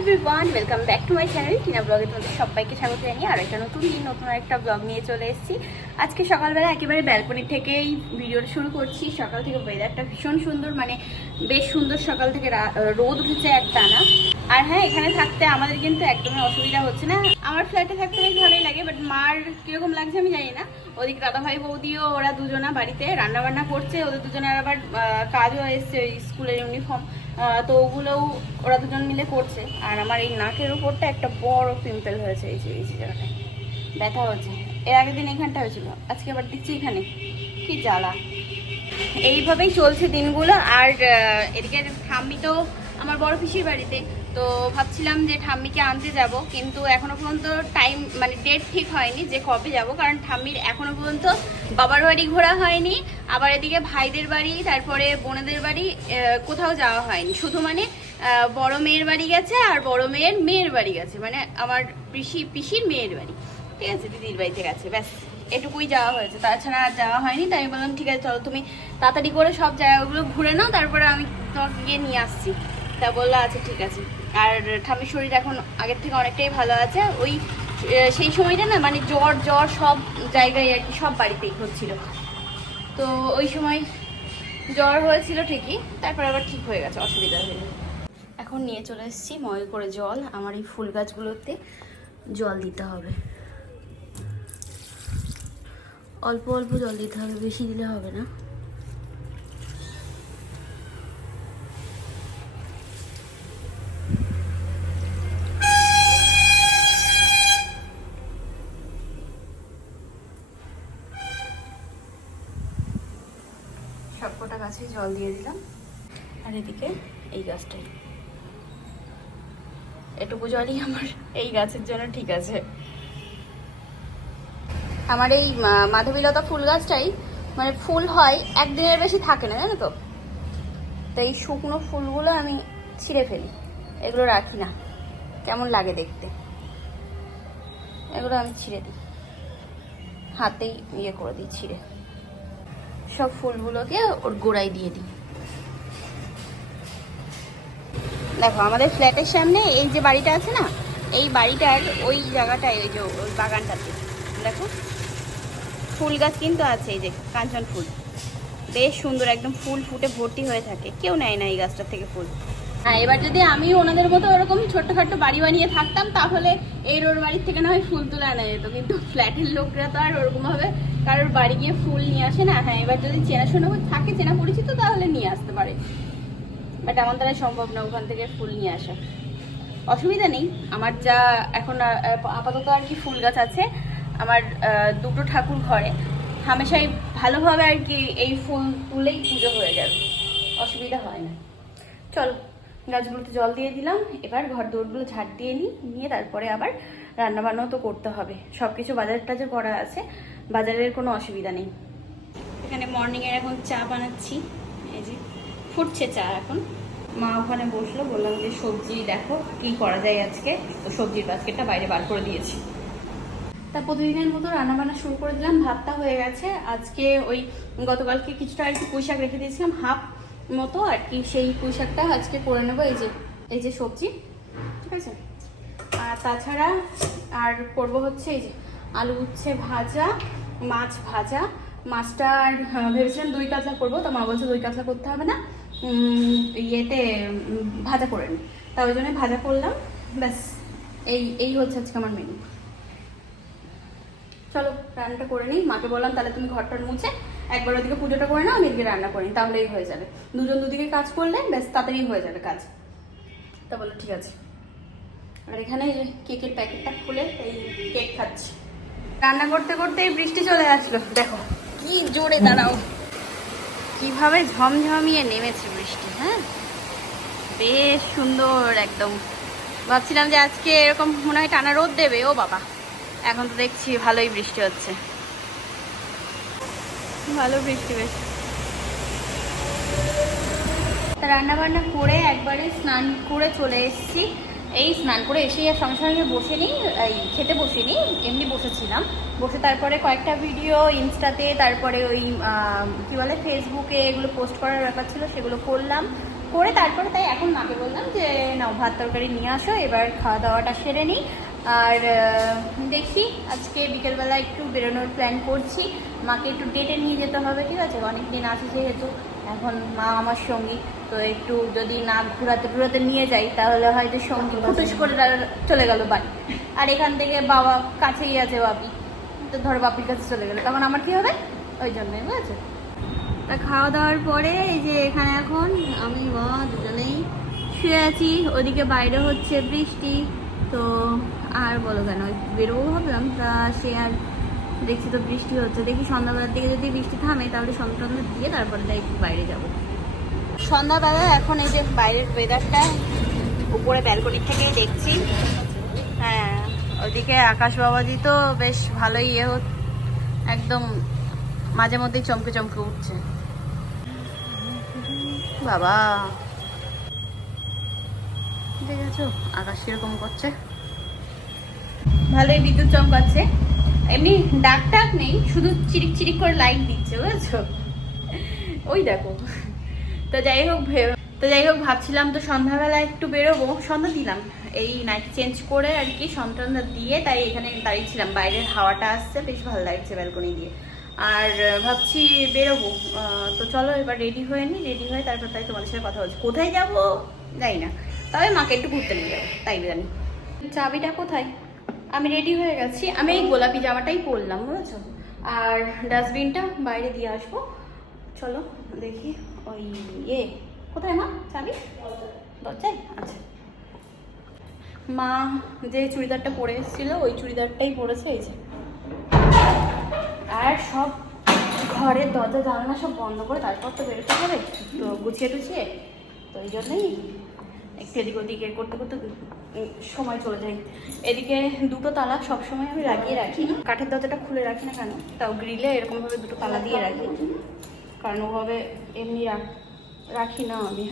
Everyone, welcome back to my channel Tina ব্লগে তোমাদের সবাইকে স্বাগত জানিয়ে আর একটা নতুন দিন নতুন একটা ব্লগ নিয়ে চলে এসেছি। আজকে সকালবেলা একেবারে ব্যালকনি থেকেই ভিডিওটা শুরু করছি। সকাল থেকে ওয়েদারটা ভীষণ সুন্দর, মানে বেশ সুন্দর। সকাল থেকে রোদ উঠেছে একটানা। আর হ্যাঁ, এখানে থাকতে আমাদের কিন্তু একদমই অসুবিধা হচ্ছে না। আমার ফ্ল্যাটে থাকতে বেশ ভালোই লাগে, বাট মার কীরকম লাগছে আমি জানি না। ওদিকে দাদাভাই বৌদিও ওরা দুজনা বাড়িতে রান্নাবান্না করছে, ওদের দুজনের আবার কাজও এসছে, ওই স্কুলের ইউনিফর্ম, তো ওগুলোও ওরা দুজন মিলে করছে। আর আমার এই নাকের উপরটা একটা বড় পিম্পল হয়েছে, এই যে জায়গাটায় ব্যথা হচ্ছে। এর আগের দিন এখানটা হয়েছিল, আজকে আবার দেখছি এখানে, কি জ্বালা। এইভাবেই চলছে দিনগুলো। আর এদিকে ঠাম্মি তো আমার বড় পিসির বাড়িতে, তো ভাবছিলাম যে ঠাম্মিকে আনতে যাব, কিন্তু এখনো পর্যন্ত টাইম মানে ডেট ঠিক হয়নি যে কবে যাব, কারণ ঠাম্মির এখনো পর্যন্ত বাবার বাড়ি ঘোরা হয়নি, আবার এদিকে ভাইদের বাড়ি তারপরে বোনেদের বাড়ি কোথাও যাওয়া হয়নি। শুধু মানে বড় মেয়ের বাড়ি গেছে আর বড় মেয়ের বাড়ি গেছে, মানে আমার পিসির মেয়ের বাড়ি, ঠিক আছে, দিদির বাড়িতে গেছে, ব্যাস এটুকুই যাওয়া হয়েছে, তাছাড়া আর যাওয়া হয়নি। তাই আমি বললাম ঠিক আছে চলো তুমি তাড়াতাড়ি করে সব জায়গাগুলো ঘুরে নাও, তারপরে আমি তোমাকে গিয়ে নিয়ে আসছি। তা বললো আচ্ছা ঠিক আছে। আর ঠাম্মির শরীর এখন আগের থেকে অনেকটাই ভালো আছে। ওই সেই সময়টা না মানে জ্বর সব জায়গায় আর কি, সব বাড়িতেই হচ্ছিল, তো ওই সময় জ্বর হয়েছিল ঠিকই, তারপর আবার ঠিক হয়ে গেছে, অসুবিধা হয়নি। এখন নিয়ে চলে এসেছি মগে করে জল। আমার এই ফুল গাছগুলোতে জল দিতে হবে, অল্প অল্প জল দিতে হবে, বেশি দিলে হবে না। সবকটা গাছে জল দিয়ে দিলাম। আর এদিকে এই গাছটাই, এটুকু জলই আমার এই গাছের জন্য ঠিক আছে। আমার এই মাধবীলতা ফুল গাছটাই মানে ফুল হয় একদিনের বেশি থাকে না, জানো তো। তো এই শুকনো ফুলগুলো আমি ছিঁড়ে ফেলি, এগুলো রাখি না, কেমন লাগে দেখতে, এগুলো আমি ছিঁড়ে দিই, হাতেই ইয়ে করে দিই ছিঁড়ে। সব ফুলগুলোকে ওর গোড়ায় দিয়ে দিই। দেখো আমাদের ফ্ল্যাটের সামনে এই যে বাড়িটা আছে না, এই বাড়িটার ওই জায়গাটায় ওই যে ওই বাগানটাতে দেখো ফুল গাছ কিন্তু আছে, এই যে কাঞ্চন ফুল, বেশ সুন্দর, একদম ফুল ফুটে ভর্তি হয়ে থাকে, কেউ নেয় না এই গাছটার থেকে ফুল। হ্যাঁ, এবার যদি আমি ওনাদের মতো ওরকম ছোট্টখাট্টো বাড়ি বানিয়ে থাকতাম, তাহলে এই রোড বাড়ির থেকে না হয় ফুল তুলে আনা যেত, কিন্তু ফ্ল্যাটের লোকরা তো আর ওরকমভাবে কারোর বাড়ি গিয়ে ফুল নিয়ে আসে না। হ্যাঁ, এবার যদি চেনাশোনা থাকে, চেনা পরিচিত, তাহলে নিয়ে আসতে পারে, বাট আমার দ্বারা সম্ভব না ওখান থেকে ফুল নিয়ে আসা। অসুবিধা নেই, আমার যা এখন আপাতত আর কি ফুল গাছ আছে আমার দুটো ঠাকুর ঘরে, হামেশাই ভালোভাবে আর কি এই ফুল তুলেই পুজো হয়ে যাবে, অসুবিধা হয় না। চলো গাছগুলোতে জল দিয়ে দিলাম, এবার ঘর দৌড়গুলো ঝাড় দিয়ে নিয়ে তারপরে আবার রান্নাবান্নাও তো করতে হবে, সব কিছু বাজার টাজার করা আছে, বাজারের কোনো অসুবিধা নেই। এখানে মর্নিংয়ের এখন চা বানাচ্ছি, এই যে ফুটছে চা এখন। মা ওখানে বসলো, বললাম যে সবজি দেখো কি করা যায় আজকে, তো সবজির বাস্কেটটা বাইরে বার করে দিয়েছি। তা প্রতিদিনের মতো রান্নাবান্না শুরু করে দিলাম। ভাতটা হয়ে গেছে, আজকে ওই গতকালকে কিছুটা আর কি পুঁই শাক রেখে দিয়েছিলাম হাফ মতো আর কি, সেই পুঁই শাকটা আজকে করে নেবো। এই যে সবজি, ঠিক আছে। আর তাছাড়া আর করবো হচ্ছে এই যে আলু উচ্ছে ভাজা, মাছ ভাজা। মাছটা আর ভেবেছিলাম 2 কাতলা করবো, তো মা বলছে 2 কাতলা করতে হবে না, ইয়েতে ভাজা করে নি, তা ওই জন্য ভাজা করলাম, ব্যাস এই হচ্ছে আজকে আমার মেনু। চলো রান্নাটা করে নিই। মাকে বললাম তাহলে তুমি ঘরটার মুছে একবার ওদিকে পুজোটা করে নাও, আমি এদিকে রান্না করি, তাহলেই হয়ে যাবে, দুজন দুদিকে কাজ করলে ব্যাস তাড়াতাড়ি হয়ে যাবে কাজ। তা বললো ঠিক আছে। আর এখানে কেকের প্যাকেটটা খুলে এই কেক খাচ্ছি। রান্না করতে করতে এই বৃষ্টি চলে আসলো, দেখো কি জোরে, দাঁড়াও, কিভাবে ঝমঝমিয়ে নেমেছে বৃষ্টি। হ্যাঁ, বেশ সুন্দর একদম। ভাবছিলাম যে আজকে এরকম মনে হয় টানা রোদ দেবে, ও বাবা, এখন তো দেখছি ভালোই বৃষ্টি হচ্ছে, ভালো বৃষ্টি বেশ। তা রান্না বান্না করে একবারে স্নান করে চলে এসেছি, এই স্নান করে এসেই আর সঙ্গে সঙ্গে বসে নিই, এই খেতে বসিনি, এমনি বসেছিলাম। বসে তারপরে কয়েকটা ভিডিও ইনস্টাতে, তারপরে ওই কী বলে ফেসবুকে এগুলো পোস্ট করার ব্যাপার ছিল, সেগুলো করলাম। করে তারপরে তাই এখন মাকে বললাম যে নাও ভাত তরকারি নিয়ে আসো, এবার খাওয়া দাওয়াটা সেরে নিই। আর দেখি আজকে বিকেলবেলা একটু বেরোনোর প্ল্যান করছি। মাকে একটু ডেটে নিয়ে যেতে হবে, ঠিক আছে? অনেক দিন আছে যেহেতু, এখন মা আমার সঙ্গী, তো একটু যদি না ঘুরাতে নিয়ে যাই তাহলে হয়তো সঙ্গী ফুটুস করে চলে গেল বাড়ি, আর এখান থেকে বাবা কাছেই আছে, বাপি, তো ধরো বাপির কাছে চলে গেলে তখন আমার কি হবে? ওই জন্যই, বুঝেছো? তা খাওয়া দাওয়ার পরে এই যে এখানে এখন আমি মা দুজনেই শুয়ে আছি, ওদিকে বাইরে হচ্ছে বৃষ্টি। তো আর বলো কেন, বেরোবো ভাবলাম, তা সে আর দেখছি তো বৃষ্টি হচ্ছে। দেখি সন্ধ্যাবেলার দিকে যদি বৃষ্টি থামে তাহলে সন্ধ্যা দিয়ে তারপরে তাই একটু বাইরে যাব। সন্ধ্যাবেলা এখন এই যে বাইরের ওয়েদারটা উপরে ব্যালকনি থেকেই দেখছি। হ্যাঁ, ওইদিকে আকাশ বাবাজি তো বেশ ভালোই একদম মাঝে মধ্যেই চমকে চমকে উঠছে। বাবা দেখেছো আকাশ কিরকম করছে, ভালোই বিদ্যুৎ চমকাচ্ছে। এমনি ডাক টাক নেই, শুধু চিরিক চিরিক করে লাইট দিচ্ছে, বুঝেছো? ওই দেখো। তো যাই হোক ভাবছিলাম তো সন্ধ্যাবেলা একটু বেরোবো, সন্ধ্যা দিলাম, এই নাইট চেঞ্জ করে আর কি, সন্ধ্যা দিয়ে তাই এখানে দাঁড়িয়েছিলাম। বাইরের হাওয়াটা আসছে, বেশ ভালো লাগছে ব্যালকনি দিয়ে। আর ভাবছি বেরোবো, তো চলো এবার রেডি হয়ে নিই, রেডি হয়ে তারপর তাই তোমাদের সাথে কথা হচ্ছে। কোথায় যাবো জানি না, তবে মাকে একটু ঘুরতে নিয়ে যাবো তাই জানি। চাবিটা কোথায়? আমি রেডি হয়ে গেছি, আমি এই গোলাপি জামাটাই পরলাম, বুঝেছো? আর ডাস্টবিনটা বাইরে দিয়ে আসবো। চলো দেখি ওই কোথায় মা চাবি? দরজায়? আচ্ছা। মা যে চুড়িদারটা পরে এসেছিলো ওই চুড়িদারটাই পরেছে, এই যে। আর সব ঘরের দরজা জানালা সব বন্ধ করে তারপর তো বেরোতে হবে, তো গুছিয়ে টুছিয়ে, তো এই জন্যই একটু এদিক ওদিকে করতে করতে সময় চলে যায়। এদিকে দুটো তালা সবসময় আমি লাগিয়ে রাখি, কাঠের দরজাটা খুলে রাখি না কেন, তাও গ্রিলে এরকমভাবে দুটো তালা দিয়ে রাখি, কারণ ওভাবে এমনি রাখি না আমি।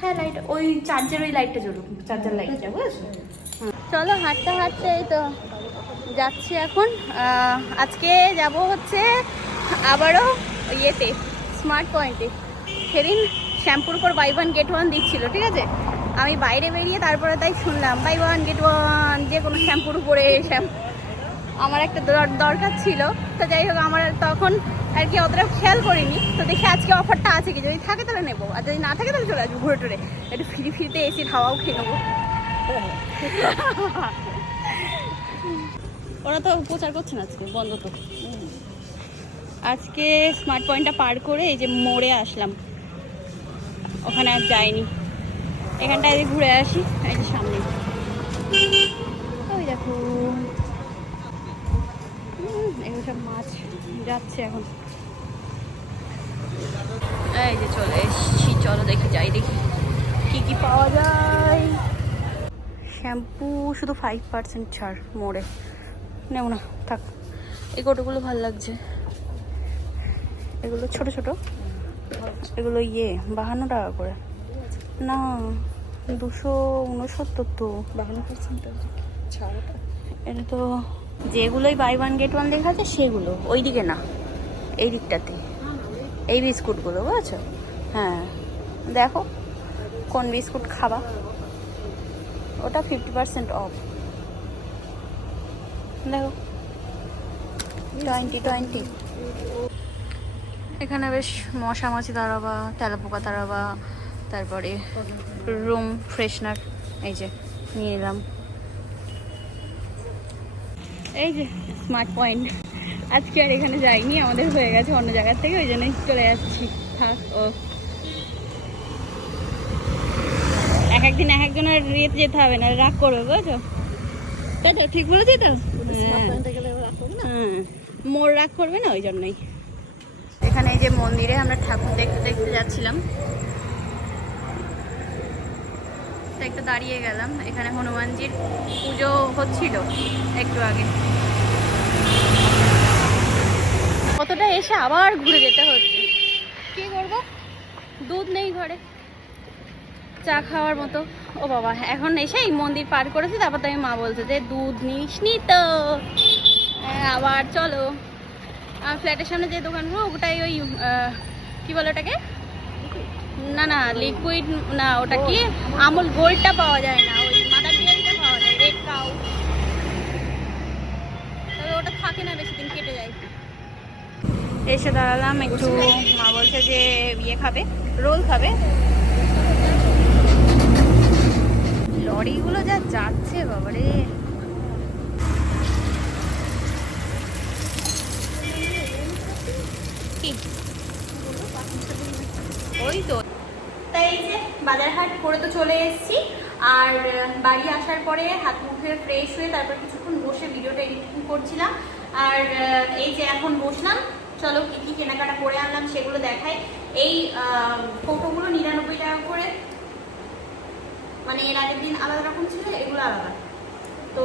হ্যাঁ লাইট, ওই চার্জের ওই লাইটটা জ্বলুক, চার্জার লাইটটা, বুঝেছো? চলো হাঁটতে হাঁটতে এই তো যাচ্ছি এখন। আজকে যাব হচ্ছে আবারও ইয়েতে স্মার্ট পয়েন্টে। সেদিন শ্যাম্পুর উপর বাই ওয়ান গেট ওয়ান দিচ্ছিল, ঠিক আছে? আমি বাইরে বেরিয়ে তারপরে তাই শুনলাম বাই ওয়ান গেট ওয়ান, যে কোনো শ্যাম্পুর উপরে শ্যাম্পু। আমার একটা দরকার ছিল, তো যাই হোক আমার তখন আর কি অতটা খেয়াল করিনি, তো দেখি আজকে অফারটা আছে কি, যদি থাকে তাহলে নেবো, আর যদি না থাকে তাহলে চলে আসবো ঘুরে টুরে, একটু ফিরিতে এসির হাওয়াও খেয়ে নেবো। ওরা তো প্রচার করছে না আজকে, বন্ধ তো। আজকে স্মার্ট পয়েন্টটা পার করে এই যে মোড়ে আসলাম, ওখানে আর যাইনি, এখানটায় ঘুরে আসি। এই যে সামনে ওই দেখো এগুলো সব মাছ যাচ্ছে এখন। এই যে চলে এসছি, চলো দেখি যাই, দেখি কি কি পাওয়া যায়। শ্যাম্পু শুধু 5% ছাড় মোড়ে, নেব না থাক। এই কোটোগুলো ভালো লাগছে, এগুলো ছোট ছোট, এগুলো 52 টাকা করে, না 269 তো, 52% ছাড়। এটা তো যেগুলোই বাই ওয়ান গেট ওয়ান লেখা আছে সেগুলো, ওই দিকে না, এই দিকটাতে এই বিস্কুটগুলো, বুঝেছো? হ্যাঁ দেখো কোন বিস্কুট খাবা, ওটা 50% অফ, দেখো 20। এখানে বেশ মশা মাছি তাড়াবা, তেলাপোকা তাড়াবা, তারপরে রুম ফ্রেশনার এই যে নিয়ে নিলাম। এই যে স্মার্ট পয়েন্ট, আজকে আর এখানে যাইনি, আমাদের হয়ে গেছে অন্য জায়গার থেকে, ওই জন্যই চলে যাচ্ছি। থাক, ও এক একদিন এক একজনের ইয়েতে যেতে হবে, না রাগ করবে, বুঝেছো? তাই তো, ঠিক বলেছি তো? হ্যাঁ, মোর রাগ করবে না, ওই জন্যই। এখানে এই যে মন্দিরে আমরা ঠাকুর দেখতে দেখতে যাচ্ছিলাম, তো একটু দাঁড়িয়ে গেলাম। এখানে হনুমানজির পুজো হচ্ছিল একটু আগে, কতটা এসে আবার ঘুরে যেতে হচ্ছে, কি করবো, দুধ নেই ঘরে, চা খাওয়ার মতো। ও বাবা, এখন এসেই মন্দির পার করেছি, তারপর তো আমি মা বলছে যে দুধ নিসনি তো। আবার চলো ফ্ল্যাটের সামনে যে দোকানগুলো, ওটাই ওই কি বলে ওটাকে, না না লিকুইড না, ওটা কি আমুল গোল্ডটা পাওয়া যায় না, ওই মাদার ডেয়ারিটা পাওয়া যায়, রেড কাউ। তবে ওটা থাকে না বেশি দিন, কেটে যায়। এসে দাঁড়ালাম একটু, মা বলছে যে ইয়ে খাবে, রোল খাবে। লরিগুলো যা যাচ্ছে বাবারে, কি ওই তো। তাই এই যে বাজার হাট করে তো চলে এসেছি, আর বাড়ি আসার পরে হাত মুখে ফ্রেশ হয়ে তারপর কিছুক্ষণ বসে ভিডিওটা এডিটিং করছিলাম। আর এই যে এখন বসলাম, চলো কি কি কেনাকাটা করে আনলাম সেগুলো দেখাই। এই ফটোগুলো 99 টাকা করে, মানে এর আগের দিন আলাদা রকম ছিল, এগুলো আলাদা। তো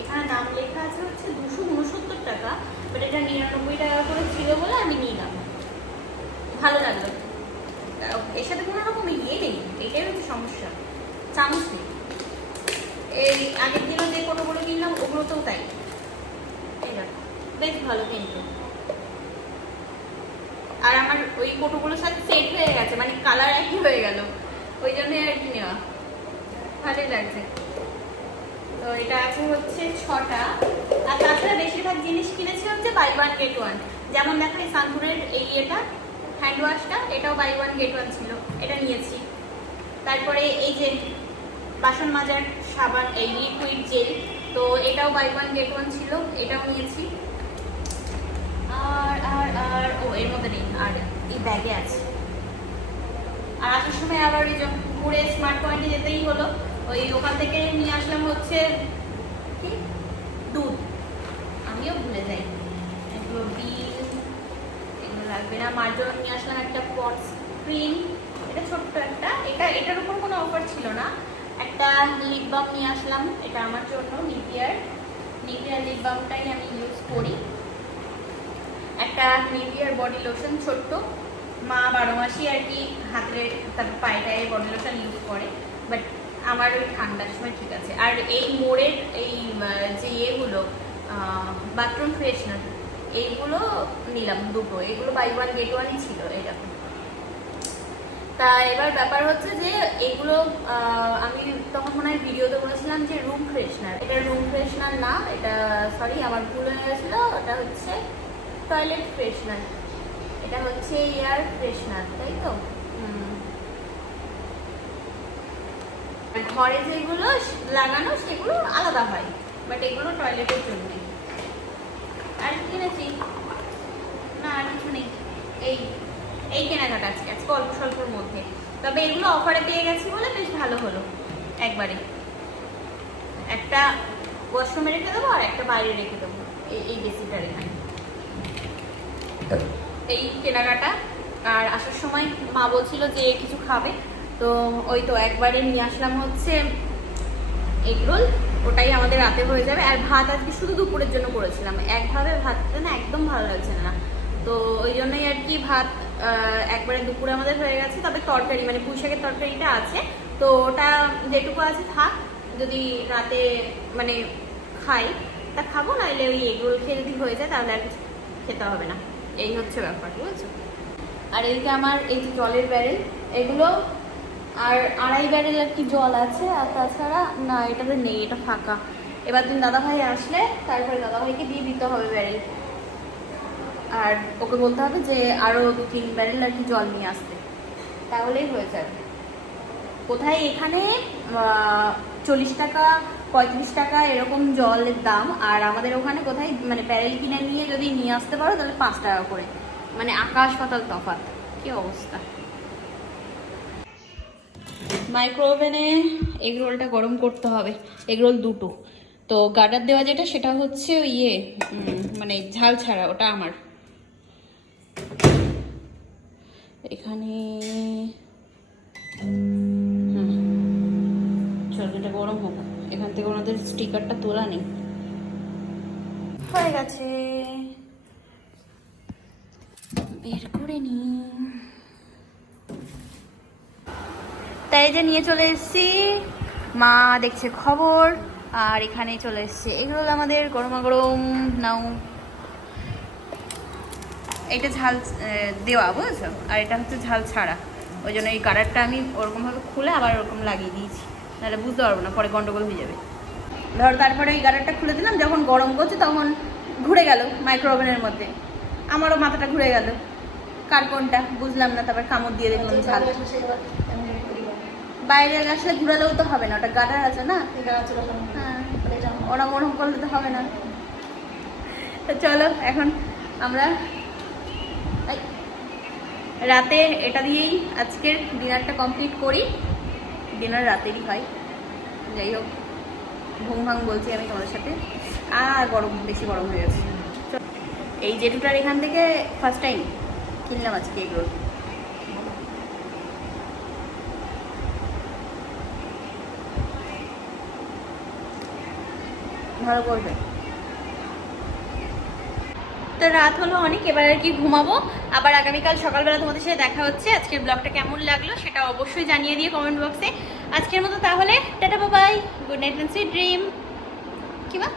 এখানে দাম লেখা আছে হচ্ছে 269 টাকা, বাট এটা 99 টাকা করে ছিল বলে আমি নিলাম, ভালো লাগলো। এর সাথে কোনো রকম ইয়ে নেই, এটাই হচ্ছে সমস্যা, চামচ নেই। এই আগের দিনও যে ফটোগুলো কিনলাম ওগুলোতেও তাই, এই দেখো বেশ ভালো কিন্তু। আর আমার ওই ফটোগুলোর সাথে সেট হয়ে গেছে, মানে কালার একই হয়ে গেল, ওই জন্যই আর কি নেওয়া, ভালোই লাগছে। তো এটা আছে হচ্ছে 6টা। আর তাছাড়া বেশিরভাগ জিনিস কিনেছি হচ্ছে বাই ওয়ান গেট ওয়ান। যেমন দেখো এই সানপুরের এই এটা হ্যান্ড ওয়াশটা, এটাও বাই ওয়ান গেট ওয়ান ছিল, এটা নিয়েছি। তারপরে এই যে বাসন মাজার সাবান, এই লিকুইড জেল, তো এটাও বাই ওয়ান গেট ওয়ান ছিল, এটাও নিয়েছি। আর আর আর ও এর মধ্যে নেই, আর এই ব্যাগে আছে। আর আসার সময় আবার ওই পুরে স্মার্ট পয়েন্টে যেতেই হলো, ওই ওখান থেকে নিয়ে আসলাম হচ্ছে কি দুধ, আমিও ভুলে যাই এগুলো, বিল এগুলো লাগবে না। মার জন্য নিয়ে আসলাম একটা পটস ক্রিম, এটা ছোট্ট একটা, এটার উপর কোনো অফার ছিল না। একটা লিপ বাম নিয়ে আসলাম, এটা আমার জন্য, নিভিয়ার লিপ বামটাই আমি ইউজ করি। একটা নিভিয়ার বডি লোশন ছোট্ট, মা 12 মাসই আর কি হাতের তারপর পায়ে বডি লোশন ইউজ করে, বাট আমার ওই ঠান্ডার সময় ঠিক আছে। আর এই মোড়ের এই যে ইয়েগুলো বাথরুম ফ্রেশনার, এইগুলো নিলাম দুটো, এগুলো বাই ওয়ান গেট ওয়ানই ছিল এরকম। তা এবার ব্যাপার হচ্ছে যে এগুলো আমি তখন মনে হয় ভিডিওতে বলেছিলাম যে রুম ফ্রেশনার, এটা রুম ফ্রেশনার না, এটা সরি আমার ভুল হয়ে গেছিলো, এটা হচ্ছে টয়লেট ফ্রেশনার, এটা হচ্ছে এয়ার ফ্রেশনার, তাই তো। ঘরে যেগুলো লাগানো সেগুলো আলাদা হয়, বাট এগুলো টয়লেটের জন্য। আর কিনেছি না, আর কিছু নেই, এই কেনাকাটা আছে আজকে অল্প স্বল্পর মধ্যে। তবে এগুলো অফারে পেয়ে গেছি বলে বেশ ভালো হলো, একবারে একটা ওয়াশরুমে রেখে দেবো আর একটা বাইরে রেখে দেবো, এই বেসিটা রেখে। এই কেনাকাটা। আর আসার সময় মা বলছিল যে কিছু খাবে, তো ওই তো একবারে নিয়ে আসলাম হচ্ছে এগরোল, ওটাই আমাদের রাতে হয়ে যাবে। আর ভাত আজকে শুধু দুপুরের জন্য করেছিলাম, একভাবে ভাত না একদম ভালো লাগছে না, তো ওই জন্যই আর কি ভাত একবারে দুপুরে আমাদের হয়ে গেছে। তবে তরকারি মানে পুঁই শাকের তরকারিটা আছে, তো ওটা যেটুকু আছে থাক, যদি রাতে মানে খাই তা খাবো, নাহলে ওই এগরোল খেয়ে যদি হয়ে যায় তাহলে আর কিছু খেতে হবে না, এই হচ্ছে ব্যাপার, বুঝেছো। আর এইদিকে আমার এই যে জলের ব্যারেল, এগুলো আর 2.5 ব্যারেল আর কি জল আছে, আর তাছাড়া না এটাতে নেই, এটা ফাঁকা। এবার দিন দাদাভাই আসলে তারপরে দাদাভাইকে দিয়ে দিতে হবে ব্যারেল, আর ওকে বলতে হবে যে আরও 2-3 ব্যারেল আর কি জল নিয়ে আসতে, তাহলেই হয়ে যাবে। কোথায় এখানে 40 টাকা 35 টাকা এরকম জলের দাম, আর আমাদের ওখানে কোথায় মানে ব্যারেল কিনে নিয়ে যদি নিয়ে আসতে পারো তাহলে 5 টাকা করে, মানে আকাশ পাতাল তফাৎ, কি অবস্থা। মাইক্রো ওভেনে এগ রোলটা গরম করতে হবে, এগ রোল দুটো। তো গার্ডার দেওয়া যেটা সেটা হচ্ছে ইয়ে মানে ঝাল ছাড়া, ওটা আমার। এখানে চর্বিটা গরম হোক, এখান থেকে ওনাদের স্টিকারটা তোলা নেই। হয়ে গেছে, বের করে নি। তাই যে নিয়ে চলে এসেছি, মা দেখছে খবর, আর এখানে চলে এসছে এগুলো হলো আমাদের গরমা গরম নাও। এটা ঝাল দেওয়া বুঝেছো, আর এটা হচ্ছে ঝাল ছাড়া, ওই জন্য এই কালারটা আমি ওরকমভাবে খুলে আবার ওরকম লাগিয়ে দিয়েছি, নাহলে বুঝতে পারবো না, পরে গন্ডগোল হয়ে যাবে। ধর তারপরে এই গাড়ারটা খুলে দিলাম, যখন গরম করছে তখন ঘুরে গেল মাইক্রো ওভেনের মধ্যে, আমারও মাথাটা ঘুরে গেল, কার কোনটা বুঝলাম না। তারপর কামড় দিয়ে দেখলাম ঝাল। বাইরে আসলে ঘুরালেও তো হবে না, ওটা গাটার আছে না, হ্যাঁ ওরম ওরম করলে তো হবে না। তো চলো এখন আমরা রাতে এটা দিয়েই আজকের ডিনারটা কমপ্লিট করি। ডিনার রাতেরই হয়, যাই হোক ঘুম ভাঙ বলছি আমি তোমাদের সাথে, আর গরম বেশি গরম হয়ে গেছে। এই জেঠুটার এখান থেকে ফার্স্ট টাইম কিনলাম আজকে এগরোল। ভালো করবে। তো রাত হলো অনেক, এবার আর কি ঘুমাবো, আবার আগামীকাল সকালবেলা তোমাদের সাথে দেখা হচ্ছে। আজকের ব্লগটা কেমন লাগলো সেটা অবশ্যই জানিয়ে দিও কমেন্ট বক্সে। আজকের মতো তাহলে tata bye, good night and sweet dream. কি বা